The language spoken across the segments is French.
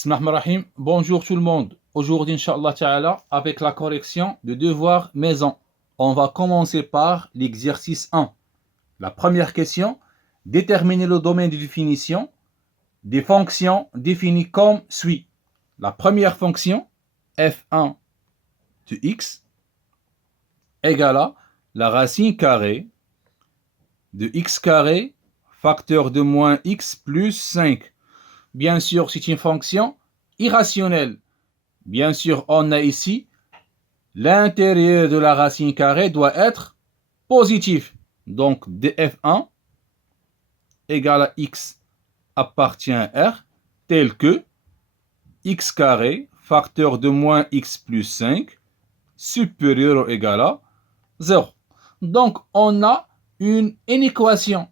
Bismillahirrahmanirrahim. Bonjour tout le monde. Aujourd'hui, Inch'Allah Ta'ala, avec la correction de devoirs maison. On va commencer par l'exercice 1. La première question, déterminer le domaine de définition des fonctions définies comme suit. La première fonction, f1 de x, égale à la racine carrée de x carré facteur de moins x plus 5. Bien sûr, c'est une fonction irrationnelle. Bien sûr, on a ici l'intérieur de la racine carrée doit être positif. Donc, df1 égale à x appartient à R, tel que x carré facteur de moins x plus 5 supérieur ou égal à 0. Donc, on a une équation.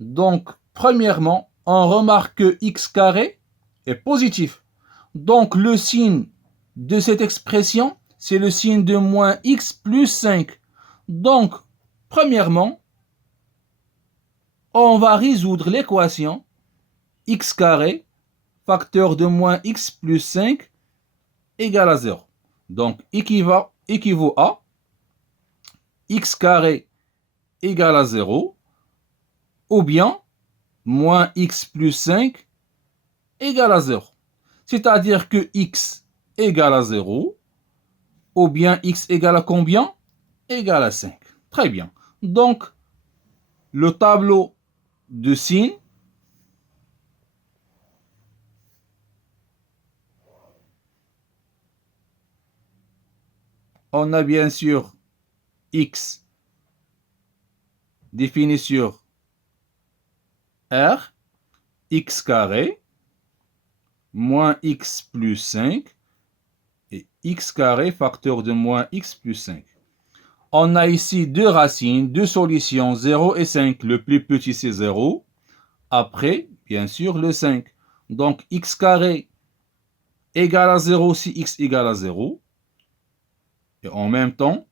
Donc, premièrement, on remarque que x carré est positif. Donc, le signe de cette expression, c'est le signe de moins x plus 5. Donc, premièrement, on va résoudre l'équation x carré facteur de moins x plus 5 égale à 0. Donc, équivaut à x carré égale à 0 ou bien moins x plus 5 égale à 0. C'est-à-dire que x égale à 0 ou bien x égale à combien? Égale à 5. Très bien. Donc, le tableau de signes on a bien sûr x défini sur R, x carré, moins x plus 5, et x carré facteur de moins x plus 5. On a ici deux racines, deux solutions, 0 et 5. Le plus petit, c'est 0. Après, bien sûr, le 5. Donc, x carré égale à 0 si x égale à 0. Et en même temps,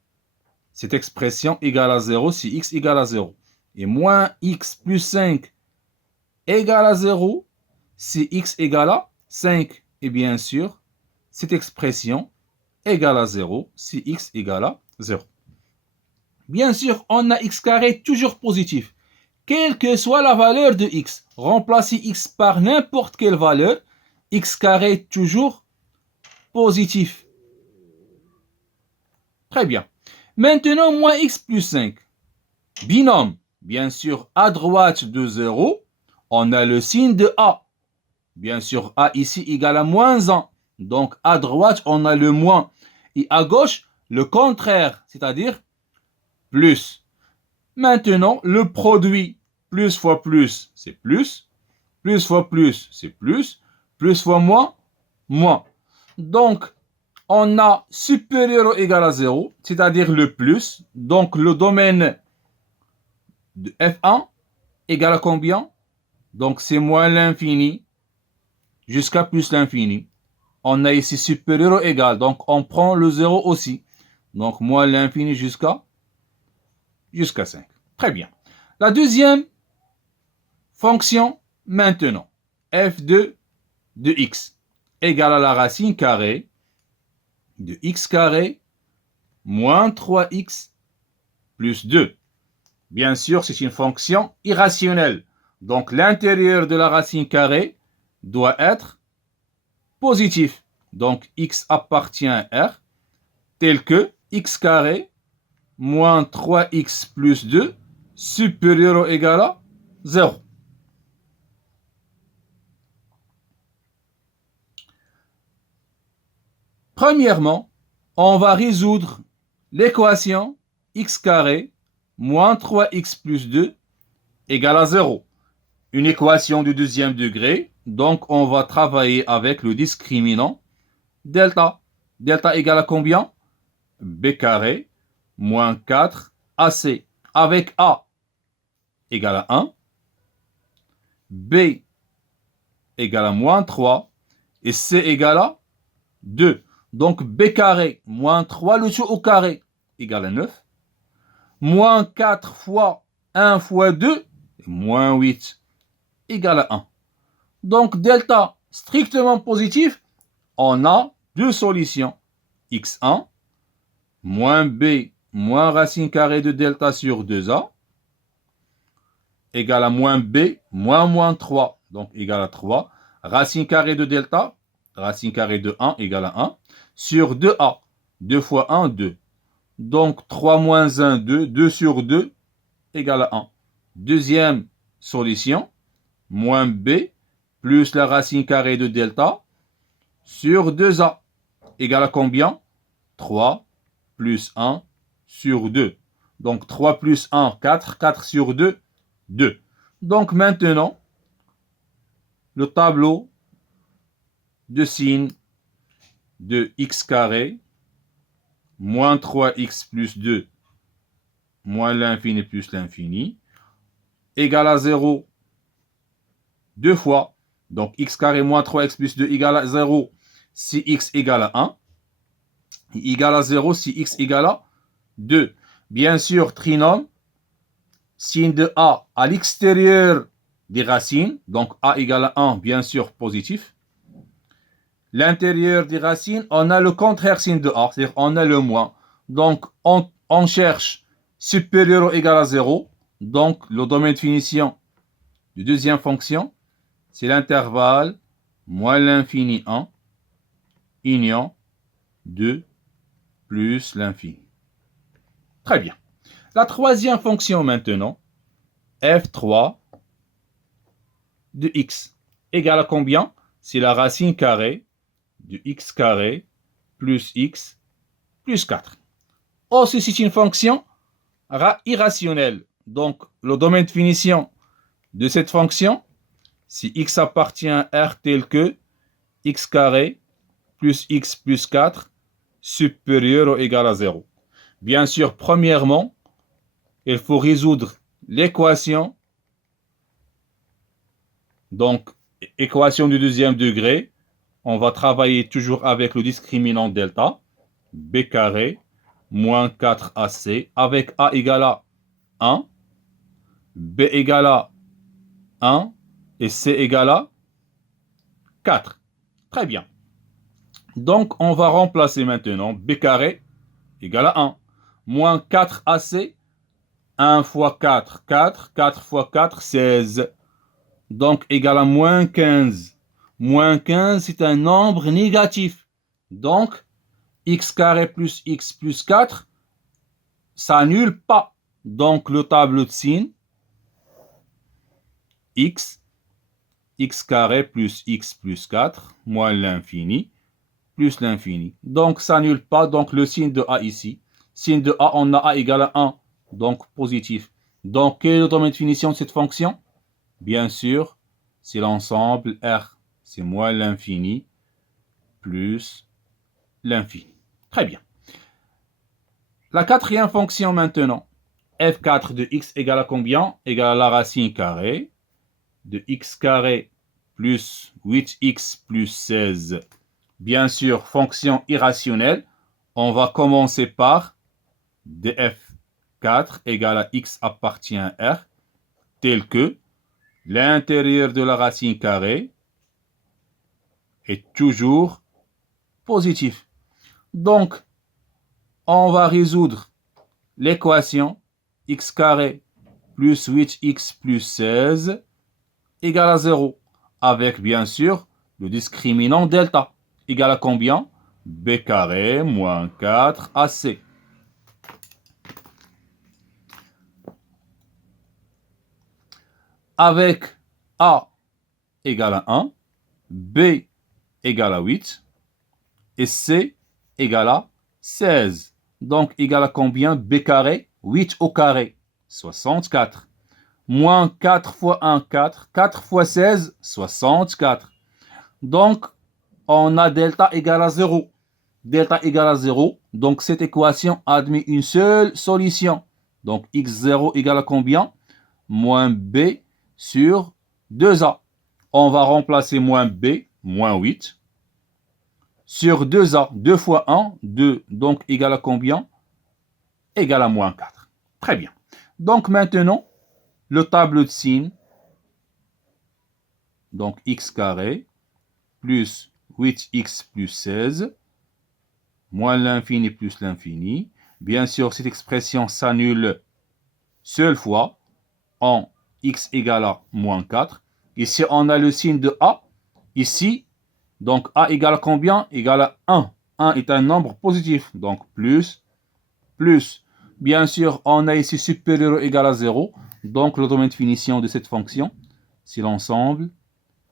cette expression égale à 0 si x égale à 0. Et moins x plus 5 égale à 0 si x égale à 5. Et bien sûr, cette expression égale à 0 si x égale à 0. Bien sûr, on a x carré toujours positif. Quelle que soit la valeur de x, remplacez x par n'importe quelle valeur, x carré toujours positif. Très bien. Maintenant, moins x plus 5. Binôme. Bien sûr, à droite de 0, on a le signe de a. Bien sûr, a ici égale à moins 1. Donc, à droite, on a le moins. Et à gauche, le contraire, c'est-à-dire plus. Maintenant, le produit, plus fois plus, c'est plus fois plus, c'est plus fois moins, moins. Donc, on a supérieur ou égal à 0, c'est-à-dire le plus. Donc, le domaine de F1 égale à combien? Donc, c'est moins l'infini jusqu'à plus l'infini. On a ici supérieur ou égal, donc on prend le 0 aussi. Donc, moins l'infini jusqu'à 5. Très bien. La deuxième fonction, maintenant, f2 de x égale à la racine carrée de x carré moins 3x plus 2. Bien sûr, c'est une fonction irrationnelle. Donc, l'intérieur de la racine carrée doit être positif. Donc, x appartient à R, tel que x carré moins 3x plus 2 supérieur ou égal à 0. Premièrement, on va résoudre l'équation x carré moins 3x plus 2 égale à 0. Une équation du deuxième degré, donc on va travailler avec le discriminant delta. Delta égale à combien? B carré moins 4 AC avec A égale à 1, B égale à moins 3 et C égale à 2. Donc B carré moins 3 le tout au carré égale à 9. Moins 4 fois 1 fois 2, moins 8 égale à 1. Donc delta strictement positif, on a deux solutions. x1 moins b moins racine carrée de delta sur 2a égale à moins b moins 3, donc égale à 3. Racine carrée de delta, racine carrée de 1 égale à 1, sur 2a. 2 fois 1, 2. Donc 3 moins 1, 2. 2 sur 2 égale à 1. Deuxième solution, moins b plus la racine carrée de delta sur 2a égale à combien? 3 plus 1 sur 2. Donc 3 plus 1, 4. 4 sur 2, 2. Donc maintenant, le tableau de sin de x carré moins 3x plus 2 moins l'infini plus l'infini égale à 0 deux fois. Donc x carré moins 3x plus 2 égale à 0 si x égale à 1. Égale à 0 si x égale à 2. Bien sûr, trinôme, sin de a à l'extérieur des racines. Donc a égale à 1, bien sûr, positif. L'intérieur des racines, on a le contraire sin de a, c'est-à-dire on a le moins. Donc on cherche supérieur ou égal à 0. Donc le domaine de finition de deuxième fonction, c'est l'intervalle moins l'infini 1, union 2 plus l'infini. Très bien. La troisième fonction maintenant, f3 de x égale à combien? C'est la racine carrée de x carré plus x plus 4. Aussi, c'est une fonction irrationnelle. Donc, le domaine de finition de cette fonction, si x appartient à R tel que x carré plus x plus 4 supérieur ou égal à 0. Bien sûr, premièrement, il faut résoudre l'équation. Donc, équation du deuxième degré, on va travailler toujours avec le discriminant delta, b carré moins 4ac, avec a égale à 1, b égale à 1 et c égale à 4. Très bien. Donc, on va remplacer maintenant b carré égale à 1, moins 4ac, 1 fois 4, 4, 4 fois 4, 16. Donc, égal à moins 15. Moins 15, c'est un nombre négatif. Donc, x carré plus x plus 4 s'annule pas. Donc, le tableau de signes, x carré plus x plus 4, moins l'infini, plus l'infini. Donc, ça s'annule pas. Donc, le signe de a ici. Signe de a, on a a égale à 1. Donc, positif. Donc, quel est le domaine de finition de cette fonction? Bien sûr, c'est l'ensemble R. C'est moins l'infini plus l'infini. Très bien. La quatrième fonction maintenant. f4 de x égale à combien? Égale à la racine carrée de x carré plus 8x plus 16. Bien sûr, fonction irrationnelle. On va commencer par df4 égale à x appartient à R, tel que l'intérieur de la racine carrée est toujours positif. Donc, on va résoudre l'équation x carré plus 8x plus 16 égale à 0, avec bien sûr le discriminant delta, égal à combien? b carré moins 4ac. Avec a égale à 1, b égale à 8 et c égale à 16. Donc, égal à combien? b carré, 8 au carré, 64. Moins 4 fois 1, 4. 4 fois 16, 64. Donc, on a delta égale à 0. Delta égale à 0. Donc, cette équation admet une seule solution. Donc, x0 égale à combien? Moins b sur 2a. On va remplacer moins b, moins 8. Sur 2a, 2 fois 1, 2. Donc, égal à combien? Égal à moins 4. Très bien. Donc, maintenant, le tableau de signes. Donc, x carré plus 8x plus 16, moins l'infini plus l'infini. Bien sûr, cette expression s'annule seule fois en x égale à moins 4. Ici, on a le signe de a. Ici, donc a égale à combien? Égale à 1. 1 est un nombre positif, donc plus. Bien sûr, on a ici supérieur ou égal à 0. Donc, le domaine de finition de cette fonction, c'est l'ensemble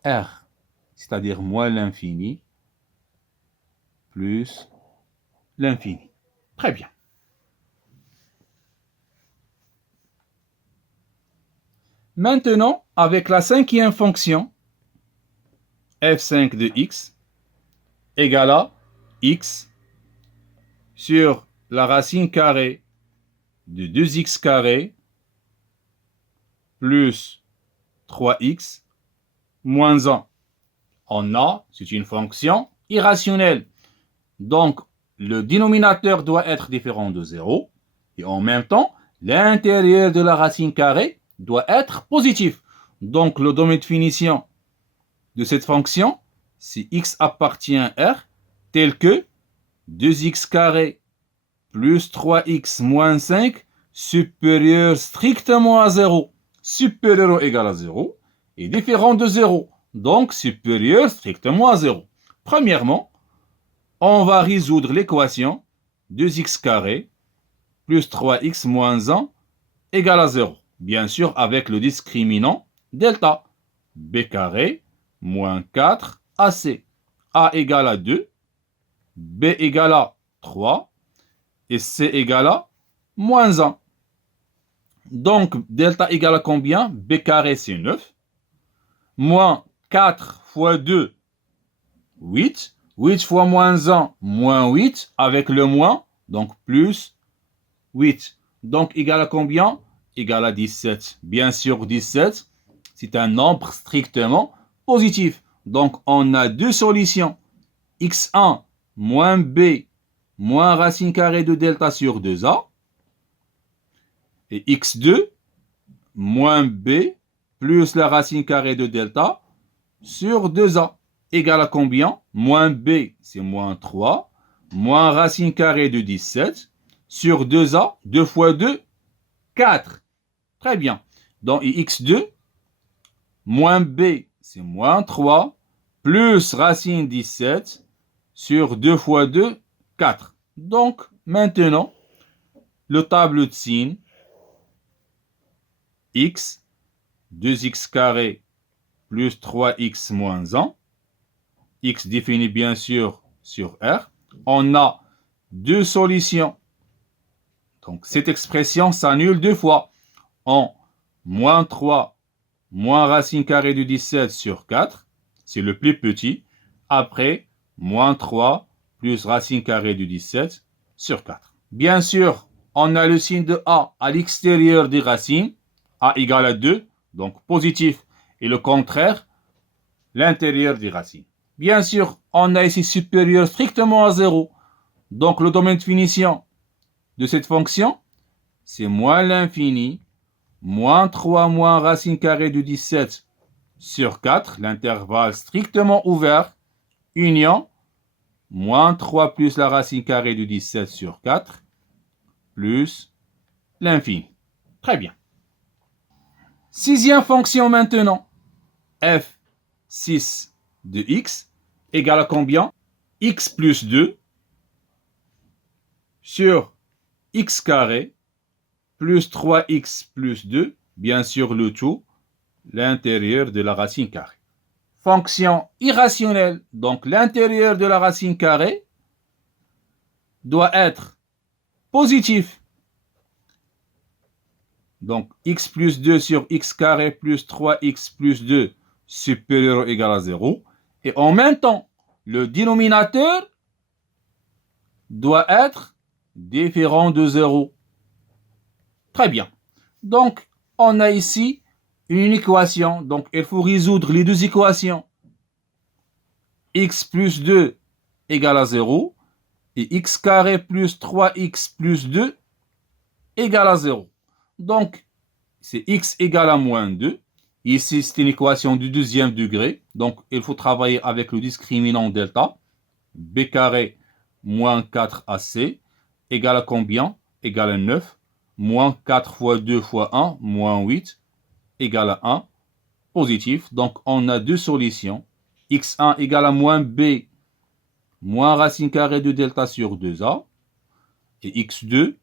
R, c'est-à-dire moins l'infini plus l'infini. Très bien. Maintenant, avec la cinquième fonction, f5 de x égale à x sur la racine carrée de 2x carré plus 3x moins 1. On a, c'est une fonction irrationnelle. Donc, le dénominateur doit être différent de 0. Et en même temps, l'intérieur de la racine carrée doit être positif. Donc, le domaine de finition de cette fonction, si x appartient à R, tel que 2x carré plus 3x moins 5 supérieur strictement à 0, supérieur ou égal à 0, et différent de 0, donc supérieur strictement à 0. Premièrement, on va résoudre l'équation 2x carré plus 3x moins 1 égale à 0. Bien sûr, avec le discriminant delta. B carré moins 4 AC. A égale à 2, B égale à 3 et C égale à moins 1. Donc, delta égale à combien? B carré, c'est 9. Moins 4 fois 2, 8. 8 fois moins 1, moins 8. Avec le moins, donc plus 8. Donc, égal à combien? Égal à 17. Bien sûr, 17, c'est un nombre strictement positif. Donc, on a deux solutions. x1 moins b moins racine carrée de delta sur 2a. Et x2 moins b plus la racine carrée de delta sur 2a. Égal à combien? Moins b, c'est moins 3. Moins racine carrée de 17 sur 2a. 2 fois 2, 4. Très bien. Donc, x2 moins b, c'est moins 3. Plus racine 17 sur 2 fois 2, 4. Donc, maintenant, le tableau de signes, x, 2x carré plus 3x moins 1, x défini bien sûr sur R. On a deux solutions. Donc, cette expression s'annule deux fois en moins 3 moins racine carrée de 17 sur 4. C'est le plus petit. Après, moins 3 plus racine carrée de 17 sur 4. Bien sûr, on a le signe de A à l'extérieur des racines. A égale à 2, donc positif. Et le contraire, l'intérieur des racines. Bien sûr, on a ici supérieur strictement à 0. Donc, le domaine de finition de cette fonction, c'est moins l'infini, moins 3 moins racine carrée de 17 sur 4, l'intervalle strictement ouvert, union, moins 3 plus la racine carrée de 17 sur 4, plus l'infini. Très bien. Sixième fonction maintenant, f6 de x égale à combien? X plus 2 sur x carré plus 3x plus 2, bien sûr le tout, l'intérieur de la racine carrée. Fonction irrationnelle, donc l'intérieur de la racine carrée doit être positif. Donc x plus 2 sur x carré plus 3x plus 2 supérieur ou égal à 0. Et en même temps, le dénominateur doit être différent de 0. Très bien. Donc, on a ici une équation. Donc, il faut résoudre les deux équations. X plus 2 égale à 0. Et x carré plus 3x plus 2 égale à 0. Donc, c'est x égale à moins 2. Ici, c'est une équation du deuxième degré. Donc, il faut travailler avec le discriminant delta. B carré moins 4AC égale à combien? Égale à 9. Moins 4 fois 2 fois 1, moins 8, égale à 1. Positif. Donc, on a deux solutions. X1 égale à moins B, moins racine carrée de delta sur 2A. Et X2,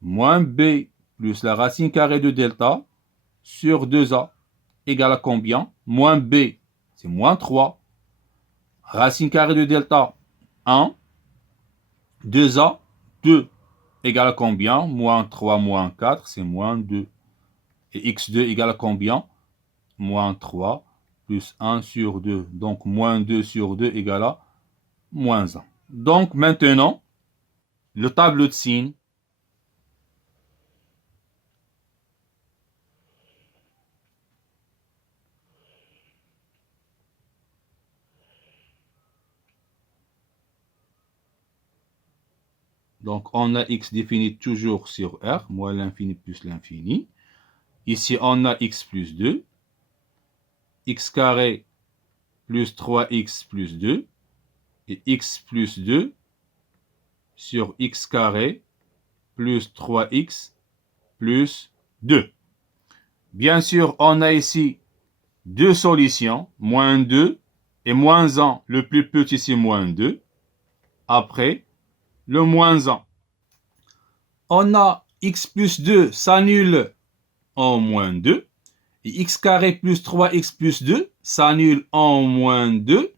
moins B plus la racine carrée de delta sur 2A égale à combien? Moins B, c'est moins 3. Racine carrée de delta, 1. 2A, 2 égale à combien? Moins 3 moins 4, c'est moins 2. Et X2 égale à combien? Moins 3 plus 1 sur 2. Donc, moins 2 sur 2 égale à moins 1. Donc, maintenant, le tableau de signes. Donc, on a x défini toujours sur R, moins l'infini plus l'infini. Ici, on a x plus 2, x carré plus 3x plus 2, et x plus 2 sur x carré plus 3x plus 2. Bien sûr, on a ici deux solutions, moins 2 et moins 1. Le plus petit, c'est moins 2. Après, le moins 1. On a x plus 2 s'annule en moins 2. Et x carré plus 3x plus 2 s'annule en moins 2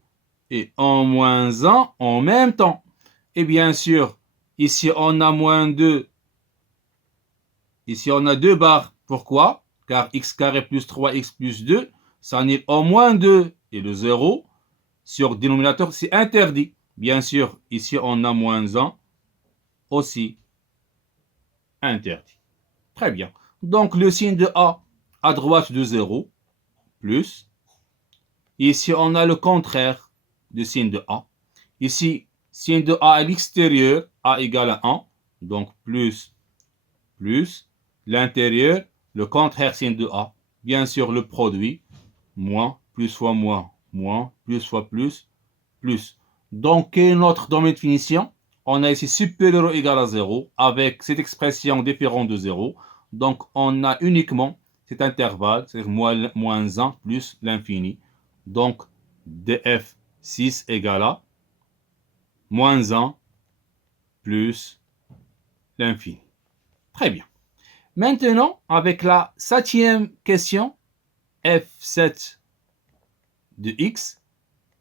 et en moins 1 en même temps. Et bien sûr, ici on a moins 2. Ici on a 2 barres. Pourquoi? Car x carré plus 3x plus 2 s'annule en moins 2 et le 0 sur dénominateur, c'est interdit. Bien sûr, ici on a moins 1 aussi interdit. Très bien. Donc le signe de A à droite de 0, plus. Ici, on a le contraire du signe de A. Ici, signe de A à l'extérieur, A égale à 1. Donc plus, plus. L'intérieur, le contraire signe de A. Bien sûr, le produit, moins, plus fois moins, moins, plus fois plus, plus. Donc, quelle est notre domaine de finition? On a ici supérieur ou égal à 0 avec cette expression différente de 0. Donc, on a uniquement cet intervalle, c'est-à-dire moins 1 plus l'infini. Donc, df6 égale à moins 1 plus l'infini. Très bien. Maintenant, avec la septième question, f7 de x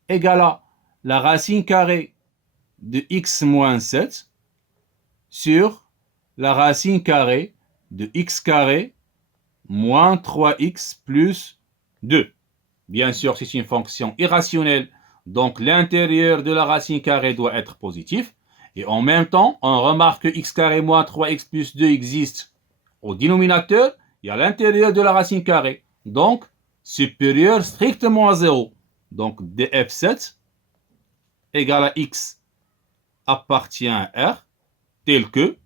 égale à la racine carrée de x moins 7 sur la racine carrée de x carré moins 3x plus 2. Bien sûr, c'est une fonction irrationnelle, donc l'intérieur de la racine carrée doit être positif. Et en même temps, on remarque que x carré moins 3x plus 2 existe au dénominateur et à l'intérieur de la racine carrée. Donc, supérieur strictement à 0. Donc, df7 égale à x appartient à R, tel que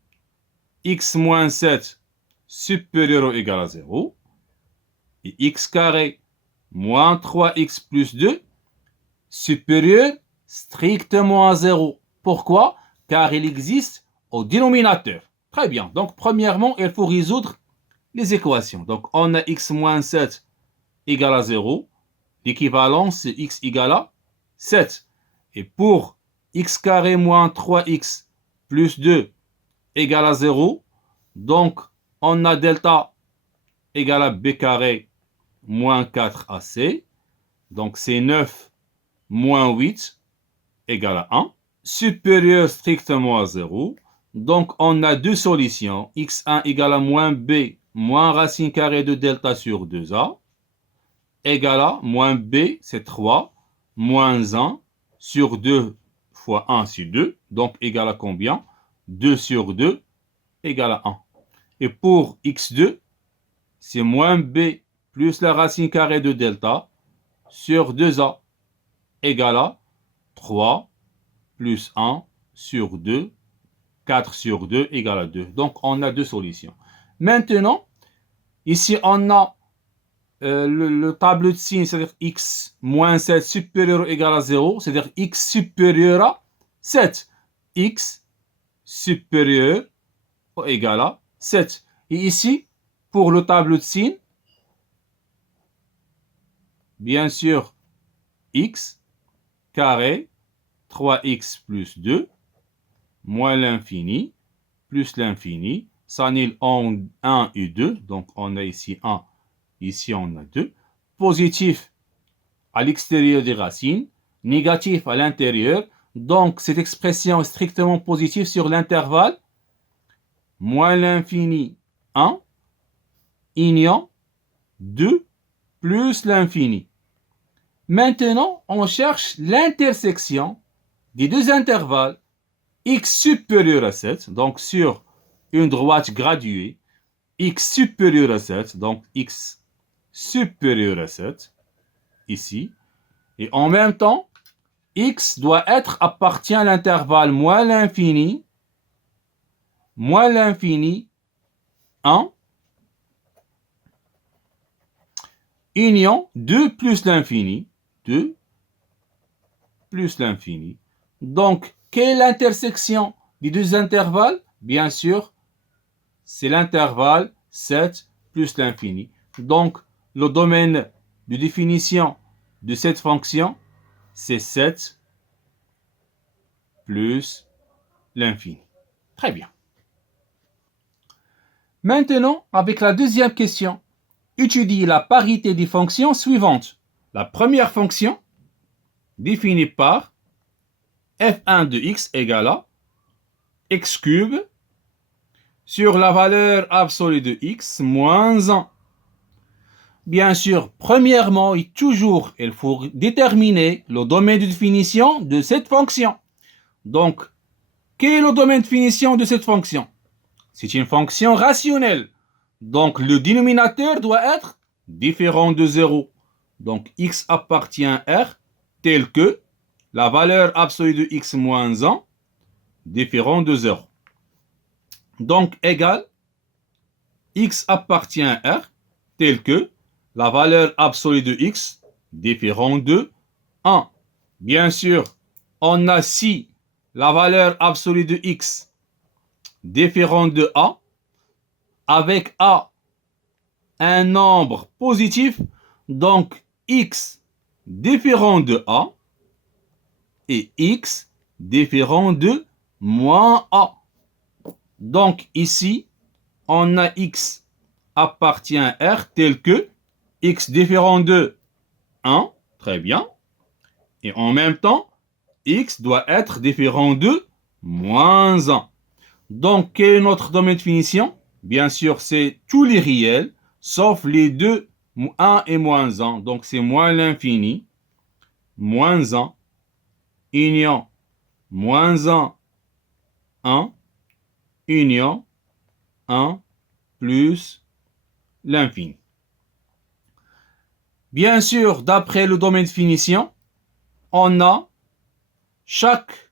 x moins 7 supérieur ou égal à 0 et x carré moins 3x plus 2 supérieur strictement à 0. Pourquoi? Car il existe au dénominateur. Très bien. Donc, premièrement, il faut résoudre les équations. Donc, on a x moins 7 égale à 0. L'équivalent, c'est x égale à 7. Et pour x carré moins 3x plus 2 égale à 0, donc on a delta égale à b carré moins 4ac. Donc, c'est 9 moins 8 égale à 1. Supérieur strictement à 0. Donc, on a deux solutions. x1 égale à moins b moins racine carrée de delta sur 2a égale à moins b, c'est 3, moins 1 sur 2 fois 1 sur 2. Donc, égale à combien? 2 sur 2 égale à 1. Et pour x2, c'est moins b plus la racine carrée de delta sur 2a égale à 3 plus 1 sur 2, 4 sur 2 égale à 2. Donc, on a deux solutions. Maintenant, ici, on a le tableau de signes, c'est-à-dire x moins 7 supérieur ou égal à 0, c'est-à-dire x supérieur à 7. X supérieur ou égal à 7. Et ici, pour le tableau de signes, bien sûr, x carré 3x plus 2 moins l'infini plus l'infini s'annule en 1 et 2. Donc, on a ici 1, ici on a 2. Positif à l'extérieur des racines, négatif à l'intérieur. Donc, cette expression est strictement positive sur l'intervalle moins l'infini 1, union 2 plus l'infini. Maintenant, on cherche l'intersection des deux intervalles x supérieur à 7, donc sur une droite graduée, x supérieur à 7, donc x supérieur à 7, ici, et en même temps, x doit être appartient à l'intervalle moins l'infini 1, union 2 plus l'infini, 2 plus l'infini. Donc, quelle est l'intersection des deux intervalles? Bien sûr, c'est l'intervalle 7 plus l'infini. Donc, le domaine de définition de cette fonction, c'est 7 plus l'infini. Très bien. Maintenant, avec la deuxième question, étudie la parité des fonctions suivantes. La première fonction, définie par f1 de x égale à x cube sur la valeur absolue de x moins 1. Bien sûr, premièrement et toujours, il faut déterminer le domaine de définition de cette fonction. Donc, quel est le domaine de définition de cette fonction? C'est une fonction rationnelle. Donc, le dénominateur doit être différent de 0. Donc, x appartient à R tel que la valeur absolue de x moins 1 différent de 0. Donc, égal x appartient à R tel que la valeur absolue de x différent de 1. Bien sûr, on a si la valeur absolue de x différent de a, avec a un nombre positif, donc x différent de a et x différent de moins a. Donc ici, on a x appartient à R tel que x différent de 1, très bien, et en même temps, x doit être différent de moins 1. Donc, quel est notre domaine de définition? Bien sûr, c'est tous les réels, sauf les deux, 1 et moins 1. Donc, c'est moins l'infini, moins 1, union, moins 1, 1, union, 1, plus l'infini. Bien sûr, d'après le domaine de définition, on a chaque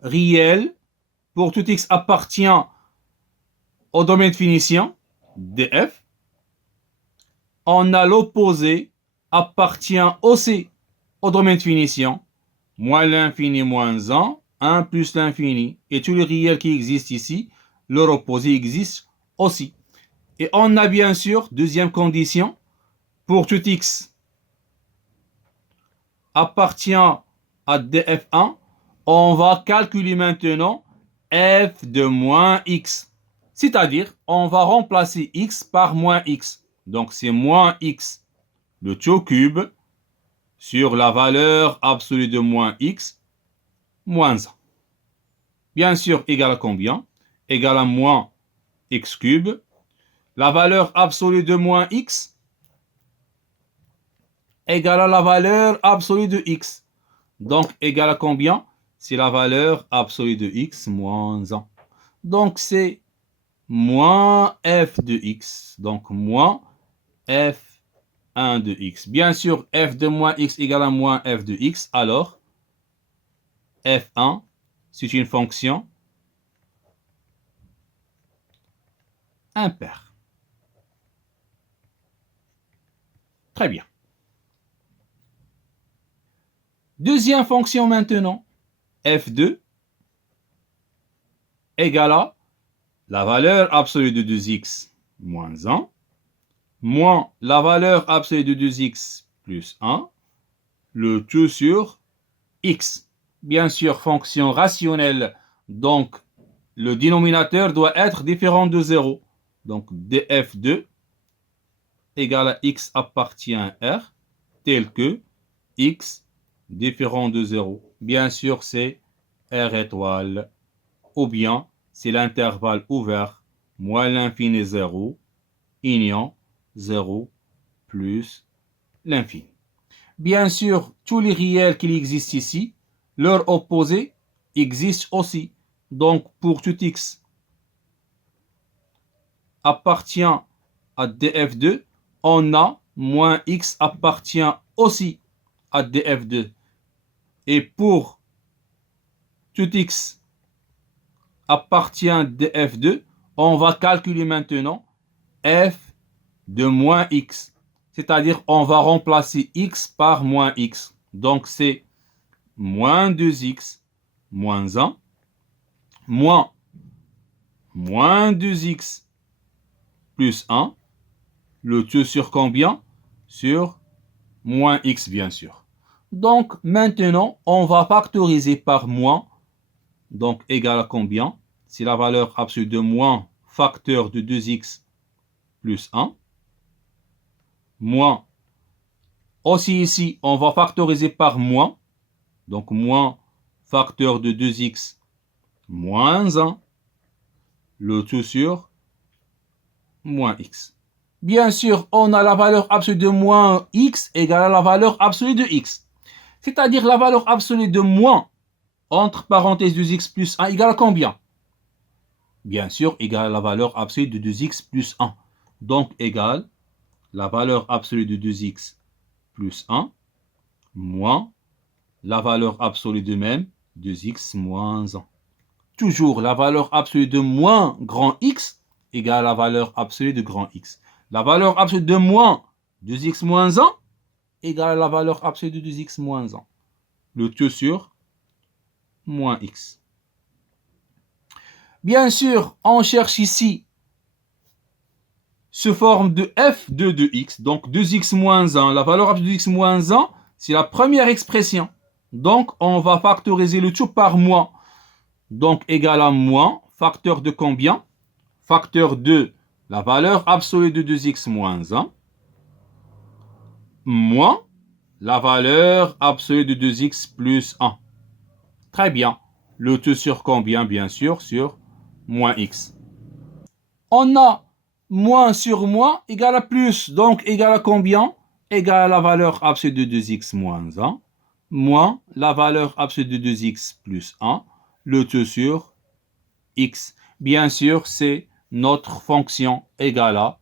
réel pour tout x appartient au domaine de définition de f. On a l'opposé appartient aussi au domaine de définition moins l'infini moins 1, 1 plus l'infini. Et tous les réels qui existent ici, leur opposé existe aussi. Et on a bien sûr, deuxième condition, pour tout x appartient à df1, on va calculer maintenant f de moins x. C'est-à-dire, on va remplacer x par moins x. Donc, c'est moins x, le tout cube, sur la valeur absolue de moins x, moins 1. Bien sûr, égal à combien? Égal à moins x cube. La valeur absolue de moins x égale à la valeur absolue de x. Donc, égal à combien? C'est la valeur absolue de x moins 1. Donc, c'est moins f de x. Donc, moins f1 de x. Bien sûr, f de moins x égale à moins f de x. Alors, f1, c'est une fonction impaire. Très bien. Deuxième fonction maintenant, f2 égale à la valeur absolue de 2x moins 1 moins la valeur absolue de 2x plus 1, le tout sur x. Bien sûr, fonction rationnelle, donc le dénominateur doit être différent de 0. Donc df2 égale à x appartient à r, tel que x différent de 0. Bien sûr, c'est r étoile, ou bien c'est l'intervalle ouvert, moins l'infini 0, union 0 plus l'infini. Bien sûr, tous les réels qui existent ici, leur opposé existe aussi. Donc, pour tout x appartient à df2, on a moins x appartient aussi à df2. Et pour tout x appartient à df2, on va calculer maintenant f de moins x. C'est-à-dire, on va remplacer x par moins x. Donc, c'est moins 2x moins 1 moins 2x plus 1. Le tout sur combien? Sur moins x, bien sûr. Donc, maintenant, on va factoriser par moins. Donc, égal à combien? C'est la valeur absolue de moins facteur de 2x plus 1. Moins. Aussi ici, on va factoriser par moins. Donc, moins facteur de 2x moins 1. Le tout sur moins x. Bien sûr, on a la valeur absolue de moins x égale à la valeur absolue de x. C'est-à-dire la valeur absolue de moins, entre parenthèses 2x plus 1, égale à combien? Bien sûr, égale à la valeur absolue de 2x plus 1. Donc, égale la valeur absolue de 2x plus 1 moins la valeur absolue de même 2x moins 1. Toujours la valeur absolue de moins grand x égale à la valeur absolue de grand x. La valeur absolue de moins 2x moins 1 égale à la valeur absolue de 2x moins 1. Le tout sur moins x. Bien sûr, on cherche ici sous forme de f2 de x. Donc 2x moins 1, la valeur absolue de x moins 1, c'est la première expression. Donc on va factoriser le tout par moins. Donc égal à moins, facteur de combien? Facteur de la valeur absolue de 2x moins 1 moins la valeur absolue de 2x plus 1. Très bien. Le tout sur combien? Bien sûr, sur moins x. On a moins sur moins égale à plus. Donc, égal à combien? Égal à la valeur absolue de 2x moins 1 moins la valeur absolue de 2x plus 1. Le tout sur x. Bien sûr, c'est notre fonction égale à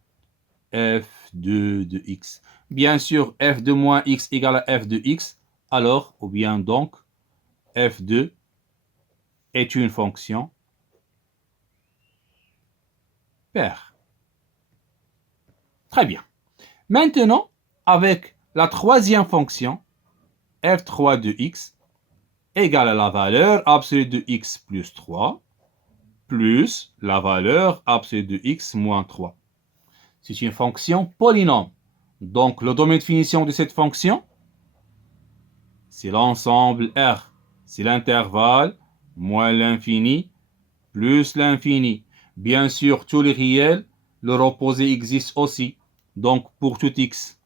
f2 de x. Bien sûr, f de moins x égale à f de x. Alors, ou bien donc, f2 est une fonction paire. Très bien. Maintenant, avec la troisième fonction, f3 de x égale à la valeur absolue de x plus 3 plus la valeur absolue de x moins 3. C'est une fonction polynôme. Donc, le domaine de finition de cette fonction, c'est l'ensemble R. C'est l'intervalle moins l'infini plus l'infini. Bien sûr, tous les réels, leur opposé existe aussi. Donc, pour tout x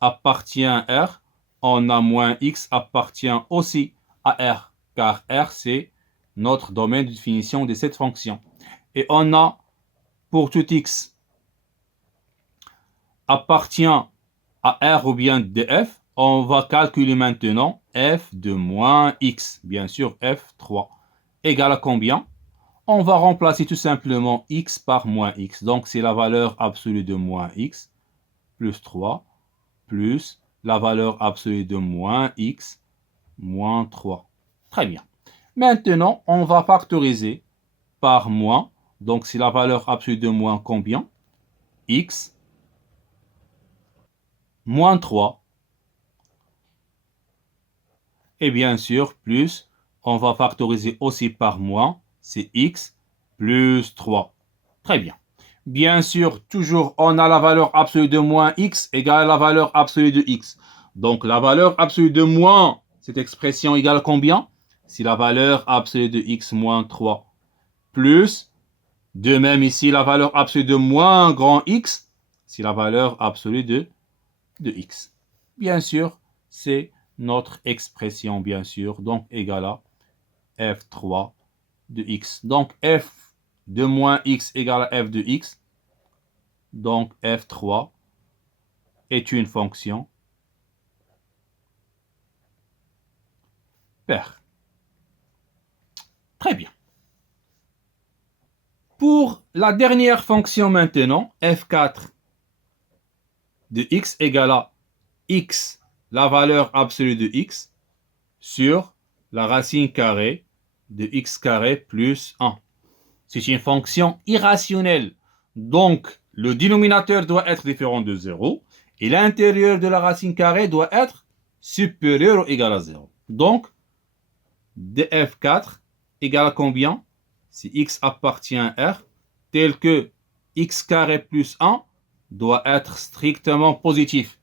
appartient à R, on a moins x appartient aussi à R, car R, c'est notre domaine de définition de cette fonction. Et on a, pour tout x appartient à R ou bien df, on va calculer maintenant f de moins x, bien sûr f3, égale à combien? On va remplacer tout simplement x par moins x. Donc, c'est la valeur absolue de moins x plus 3 plus la valeur absolue de moins x moins 3. Très bien. Maintenant, on va factoriser par moins. Donc, c'est la valeur absolue de moins combien? X moins 3. Et bien sûr, plus, on va factoriser aussi par moins, c'est x plus 3. Très bien. Bien sûr, toujours, on a la valeur absolue de moins x égale la valeur absolue de x. Donc, la valeur absolue de moins, cette expression égale combien? C'est la valeur absolue de x moins 3. Plus, de même ici, la valeur absolue de moins grand x, c'est la valeur absolue de x. Bien sûr, c'est notre expression, bien sûr, donc égale à f3 de x. Donc, f de moins x égale à f de x. Donc, f3 est une fonction paire. Très bien. Pour la dernière fonction maintenant, f4 de x égale à x, la valeur absolue de x, sur la racine carrée de x carré plus 1. C'est une fonction irrationnelle. Donc, le dénominateur doit être différent de 0 et l'intérieur de la racine carrée doit être supérieur ou égal à 0. Donc, df4 égale à combien? Si x appartient à R, tel que x carré plus 1 doit être strictement positif.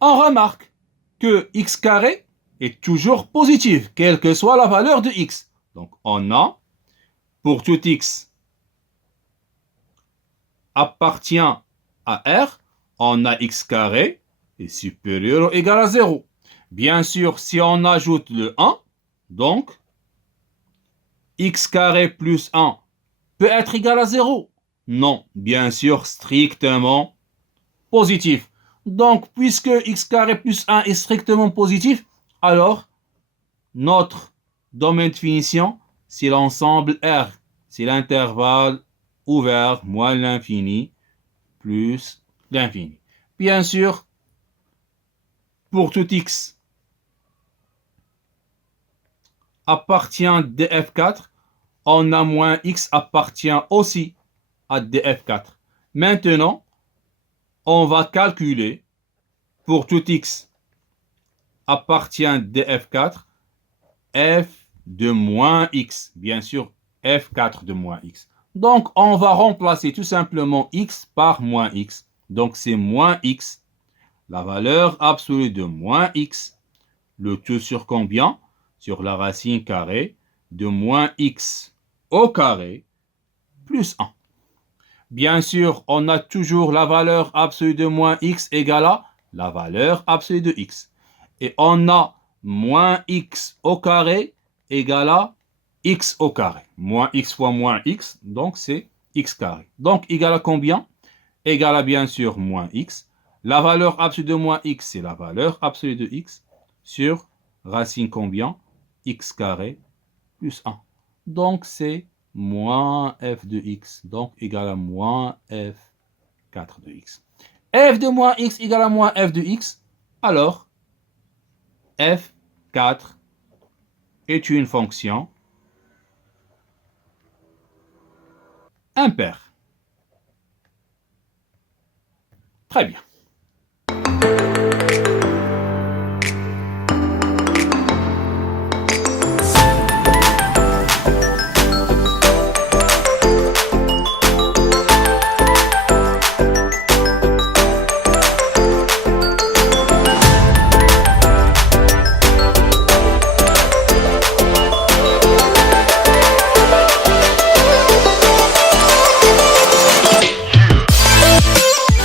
On remarque que x carré est toujours positif, quelle que soit la valeur de x. Donc, on a, pour tout x appartient à R, on a x carré est supérieur ou égal à 0. Bien sûr, si on ajoute le 1, donc, x carré plus 1 peut être égal à 0. Non, bien sûr, strictement positif. Donc, puisque x carré plus 1 est strictement positif, alors, notre domaine de finition, c'est l'ensemble R. C'est l'intervalle ouvert moins l'infini plus l'infini. Bien sûr, pour tout x appartient à df4, on a moins x appartient aussi à df4. Maintenant, on va calculer pour tout x appartient à df4, f de moins x. Bien sûr, f4 de moins x. Donc, on va remplacer tout simplement x par moins x. Donc, c'est moins x, la valeur absolue de moins x, le tout sur combien? Sur la racine carrée de moins x au carré plus 1. Bien sûr, on a toujours la valeur absolue de moins x égale à la valeur absolue de x. Et on a moins x au carré égale à x au carré. Moins x fois moins x, donc c'est x carré. Donc, égal à combien? Égal à bien sûr moins x. La valeur absolue de moins x, c'est la valeur absolue de x sur racine combien? X carré plus 1. Donc, c'est moins f de x, donc égal à moins f4 de x. F de moins x égale à moins f de x, alors f4 est une fonction impaire. Très bien.